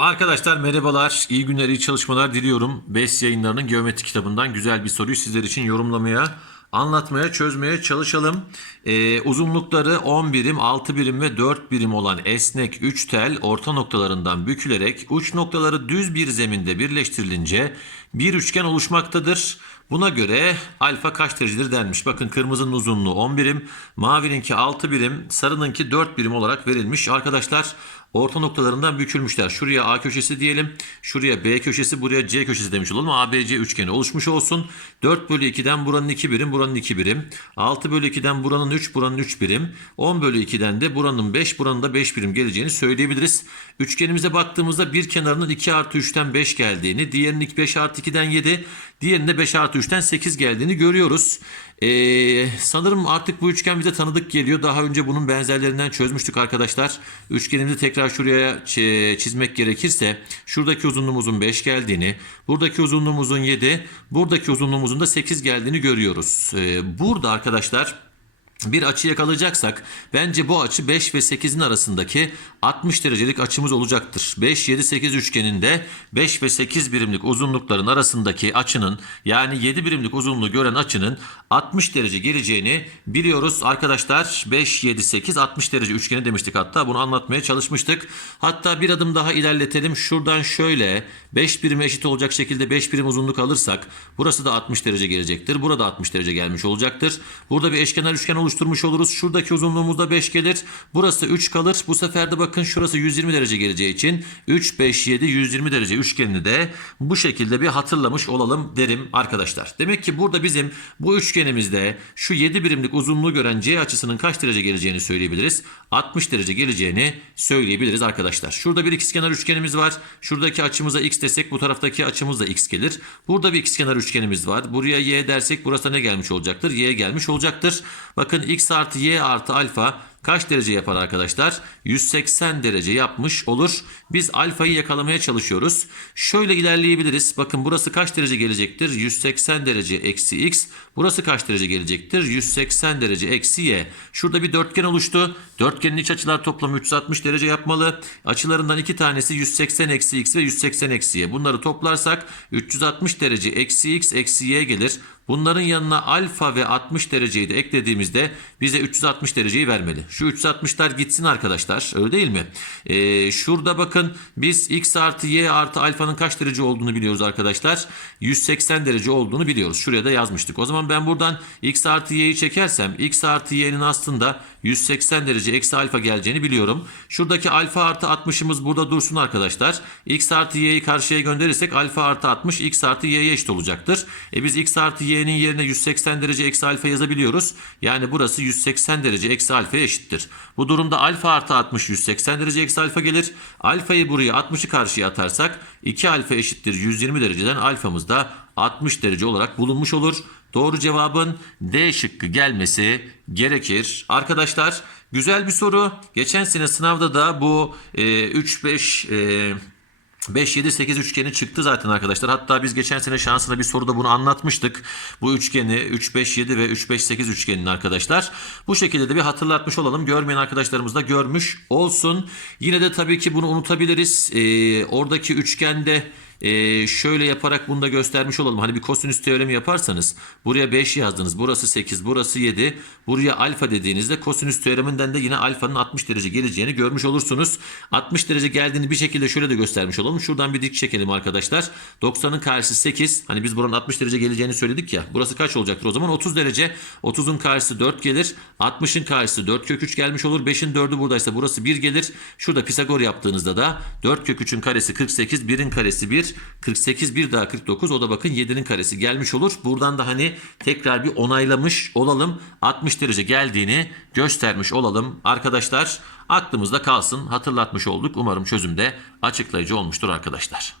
Arkadaşlar merhabalar, iyi günler, iyi çalışmalar diliyorum. BES yayınlarının geometri kitabından güzel bir soruyu sizler için yorumlamaya, anlatmaya, çözmeye çalışalım. Ee, uzunlukları 10 birim, 6 birim ve 4 birim olan esnek 3 tel orta noktalarından bükülerek uç noktaları düz bir zeminde birleştirilince bir üçgen oluşmaktadır. Buna göre alfa kaç derecedir denmiş. Bakın kırmızının uzunluğu 10 birim, mavininki 6 birim, sarınınki 4 birim olarak verilmiş. Arkadaşlar orta noktalarından bükülmüşler. Şuraya A köşesi diyelim. Şuraya B köşesi, buraya C köşesi demiş olalım. ABC üçgeni oluşmuş olsun. 4 bölü 2'den buranın 2 birim, buranın 2 birim. 6 bölü 2'den buranın 3, buranın 3 birim. 10 bölü 2'den de buranın 5, buranın da 5 birim geleceğini söyleyebiliriz. Üçgenimize baktığımızda bir kenarının 2 artı 3'ten 5 geldiğini, diğerinin 5 artı 2'den 7, diğerinde 5 artı 3'ten 8 geldiğini görüyoruz. Ee, sanırım artık bu üçgen bize tanıdık geliyor. Daha önce bunun benzerlerinden çözmüştük arkadaşlar. Üçgenimizi tekrar şuraya çi- çizmek gerekirse şuradaki uzunluğumuzun 5 geldiğini, buradaki uzunluğumuzun 7, buradaki uzunluğumuzun da 8 geldiğini görüyoruz. Ee, burada arkadaşlar bir açı yakalayacaksak bence bu açı 5 ve 8'in arasındaki 60 derecelik açımız olacaktır. 5, 7, 8 üçgeninde 5 ve 8 birimlik uzunlukların arasındaki açının yani 7 birimlik uzunluğu gören açının 60 derece geleceğini biliyoruz. Arkadaşlar 5, 7, 8 60 derece üçgeni demiştik hatta bunu anlatmaya çalışmıştık. Hatta bir adım daha ilerletelim. Şuradan şöyle 5 birime eşit olacak şekilde 5 birim uzunluk alırsak burası da 60 derece gelecektir. Burada 60 derece gelmiş olacaktır. Burada bir eşkenar üçgen oluşturmuş oluruz. Şuradaki uzunluğumuz da 5 gelir. Burası 3 kalır. Bu sefer de bakın şurası 120 derece geleceği için 3, 5, 7, 120 derece üçgenini de bu şekilde bir hatırlamış olalım derim arkadaşlar. Demek ki burada bizim bu üçgenimizde şu 7 birimlik uzunluğu gören C açısının kaç derece geleceğini söyleyebiliriz. 60 derece geleceğini söyleyebiliriz arkadaşlar. Şurada bir ikizkenar üçgenimiz var. Şuradaki açımıza x desek bu taraftaki açımız da x gelir. Burada bir ikizkenar üçgenimiz var. Buraya y dersek burası ne gelmiş olacaktır? Y gelmiş olacaktır. Bakın x artı y artı alfa kaç derece yapar arkadaşlar? 180 derece yapmış olur. Biz alfayı yakalamaya çalışıyoruz. Şöyle ilerleyebiliriz. Bakın burası kaç derece gelecektir? 180 derece eksi x. Burası kaç derece gelecektir? 180 derece eksi y. Şurada bir dörtgen oluştu. Dörtgenin iç açılar toplamı 360 derece yapmalı. Açılarından iki tanesi 180 eksi x ve 180 eksi y. Bunları toplarsak 360 derece eksi x eksi y gelir. Bunların yanına alfa ve 60 dereceyi de eklediğimizde bize 360 dereceyi vermeli. Şu 360'lar gitsin arkadaşlar. Öyle değil mi? Ee, şurada bakın biz x artı y artı alfanın kaç derece olduğunu biliyoruz arkadaşlar. 180 derece olduğunu biliyoruz. Şuraya da yazmıştık. O zaman ben buradan x artı y'yi çekersem x artı y'nin aslında 180 derece eksi alfa geleceğini biliyorum. Şuradaki alfa artı 60'ımız burada dursun arkadaşlar. x artı y'yi karşıya gönderirsek alfa artı 60 x artı y'ye eşit olacaktır. E biz x artı y'nin yerine 180 derece eksi alfa yazabiliyoruz. Yani burası 180 derece eksi alfaya eşittir. Bu durumda alfa artı 60 180 derece eksi alfa gelir. Alfayı buraya 60'ı karşıya atarsak 2 alfa eşittir 120 dereceden alfamız da 60 derece olarak bulunmuş olur. Doğru cevabın D şıkkı gelmesi gerekir. Arkadaşlar güzel bir soru. Geçen sene sınavda da bu e, 3-5 e, 5-7-8 üçgeni çıktı zaten arkadaşlar. Hatta biz geçen sene şansına bir soruda bunu anlatmıştık. Bu üçgeni 3-5-7 ve 3-5-8 üçgenini arkadaşlar. Bu şekilde de bir hatırlatmış olalım. Görmeyen arkadaşlarımız da görmüş olsun. Yine de tabii ki bunu unutabiliriz. Ee, oradaki üçgende ee, şöyle yaparak bunu da göstermiş olalım. Hani bir kosinüs teoremi yaparsanız buraya 5 yazdınız. Burası 8, burası 7. Buraya alfa dediğinizde kosinüs teoreminden de yine alfanın 60 derece geleceğini görmüş olursunuz. 60 derece geldiğini bir şekilde şöyle de göstermiş olalım. Şuradan bir dik çekelim arkadaşlar. 90'ın karşısı 8. Hani biz buranın 60 derece geleceğini söyledik ya. Burası kaç olacaktır o zaman? 30 derece. 30'un karşısı 4 gelir. 60'ın karşısı 4 kök 3 gelmiş olur. 5'in 4'ü buradaysa burası 1 gelir. Şurada Pisagor yaptığınızda da 4 kök 3'ün karesi 48, 1'in karesi 1. 48 bir daha 49 o da bakın 7'nin karesi gelmiş olur. Buradan da hani tekrar bir onaylamış olalım. 60 derece geldiğini göstermiş olalım. Arkadaşlar aklımızda kalsın hatırlatmış olduk. Umarım çözümde açıklayıcı olmuştur arkadaşlar.